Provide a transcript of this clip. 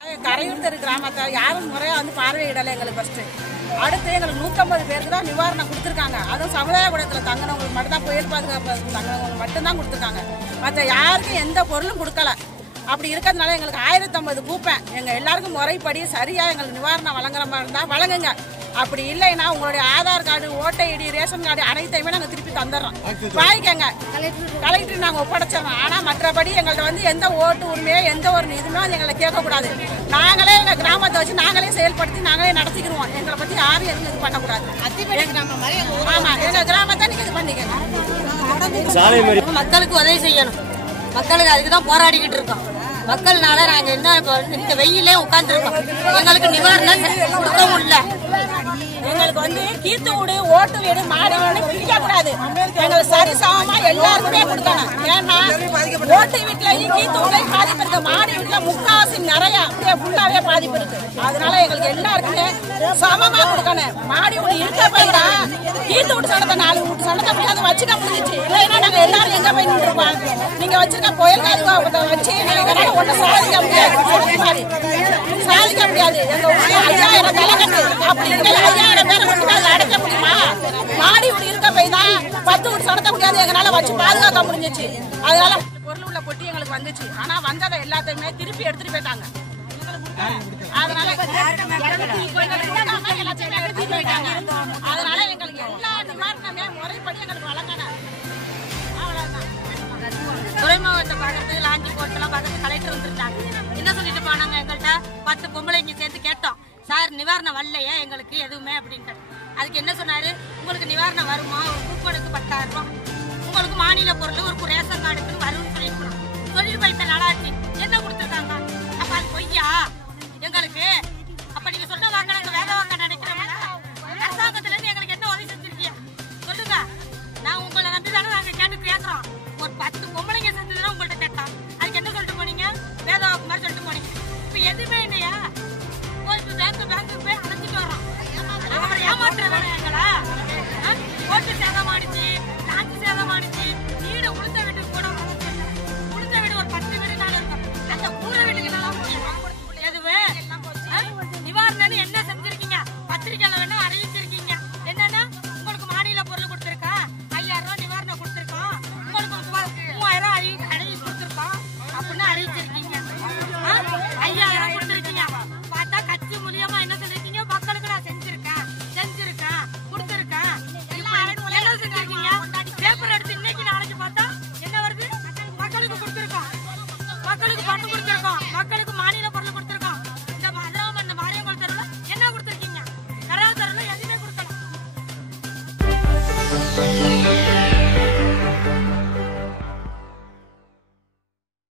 கரையூர் தெரு கிராமத்தை யாரும் முறையா வந்து பார்வையிடலை எங்களுக்கு ஃபர்ஸ்ட். அடுத்து எங்களுக்கு 150 பேருக்கு தான் நிவாரணம் கொடுத்துருக்காங்க. அதுவும் சமுதாய கூடத்தில் தங்கினவங்களுக்கு மட்டும்தான், புயல் பாதுகாப்பு தங்கினவங்களுக்கு மட்டும்தான் கொடுத்துருக்காங்க. மற்ற யாருக்கும் எந்த பொருளும் கொடுக்கல. அப்படி இருக்கிறதுனால எங்களுக்கு 1050 கூப்பேன் எங்கள் எல்லாருக்கும் முறைப்படி சரியாக எங்களுக்கு நிவாரணம் வழங்குற மாதிரி இருந்தால் வழங்குங்க. அப்படி இல்லைன்னா உங்களுடைய ஆதார் கார்டு, ஓட்டை ஐடி, ரேஷன் கார்டு அனைத்தையுமே நாங்கள் திருப்பி தந்துடுறோம், வாங்கிக்கங்க. கலெக்டர் நாங்கள் ஒப்படைச்சிடறோம். ஆனால் மற்றபடி எங்கள்கிட்ட வந்து எந்த ஓட்டு உரிமையோ எந்த ஒரு இதுவுமே எங்களை கேட்கக்கூடாது. நாங்களே எங்கள் கிராமத்தை வச்சு நாங்களே செயல்படுத்தி நாங்களே நடத்திக்கிடுவோம். எங்களை பற்றி யாரும் எதுவும் இது பண்ணக்கூடாது. ஆமாம், எங்கள் கிராமத்தை நீங்கள் இது பண்ணிக்கங்க. மக்களுக்கு உதவி செய்யணும். மக்களுக்கு அதுக்கு தான் போராடிக்கிட்டு இருக்கோம். மக்கள்னால நாங்க என்ன இந்த வெயிலே உட்கார்ந்துருக்கோம். எங்களுக்கு நிவாரணம் கொடுக்கவும் இல்லை. எங்களுக்கு வந்து கீத்து வீடு, ஓட்டு வீடு, மாடி வீடு பிரிக்க கூடாது. எங்களுக்கு சரிசமமா எல்லாருக்குமே கொடுக்கணும். ஏன்னா ஓட்டு வீட்லயும் கீத்து வீட்லயும் பாதிப்பு இருக்கு, மாடி வீட்டுல முக்காவாசி நிறைய அப்படியே ஃபுல்லாவே பாதிப்பு இருக்கு. அதனால எங்களுக்கு எல்லாருக்குமே சமமா கொடுக்கணும். மாடி வீடு இருக்க போய் தான் கீத்து வீட்டு சனத்தை 4 வீட்டு சனத்தை அப்படியே வச்சுக்க முடிஞ்சிச்சு. இல்லைன்னா நாங்க எல்லாரும் எங்க போய் நின்றுருப்போம். நீங்க வச்சிருக்க புயல் காதுக்கு வச்சு எங்களால ஒன்றும் சாதிக்க முடியாது. சாதிக்க முடியாது. எங்க ஊர்ல 5000 தலைக்கட்டு அப்படி இருக்க 5000 பேரை மட்டும் அதை அடைக்க முடியுமா? மாடி வீடு இருக்க போய் தான் 10 வீடு சனத்த முடியாது எங்களால வச்சு பாதுகாக்க முடிஞ்சிச்சு. அதனால பொருள் உள்ள பொட்டி எங்களுக்கு வந்துச்சு. ஆனா வந்ததை எல்லாத்தையுமே திருப்பி எடுத்துட்டு போயிட்டாங்க. அதனால எங்களுக்கு எல்லா நிவாரணமே முறைப்படி எங்களுக்கு வழங்கணும். அவ்வளவுதான். துறைமுகத்தை பார்க்கறதுக்கு லாஞ்சி போட்டெல்லாம் பார்க்கறது கலெக்டர் வந்துருந்தாங்க. என்ன சொல்லிட்டு போனாங்க, எங்கள்கிட்ட 10 பொம்பளைங்க சேர்த்து கேட்டோம், சார் நிவாரணம் வரலையா எங்களுக்கு எதுவுமே அப்படின்ட்டு. அதுக்கு என்ன சொன்னாரு, உங்களுக்கு நிவாரணம் வருமா, ஒரு கூப்பனுக்கு 10,000 ரூபாய், உங்களுக்கு மாநில பொருள் ஒரு ரேஷன் கார்டுக்கு வரும்னு சொல்லிட்டு போயிட்ட நாளா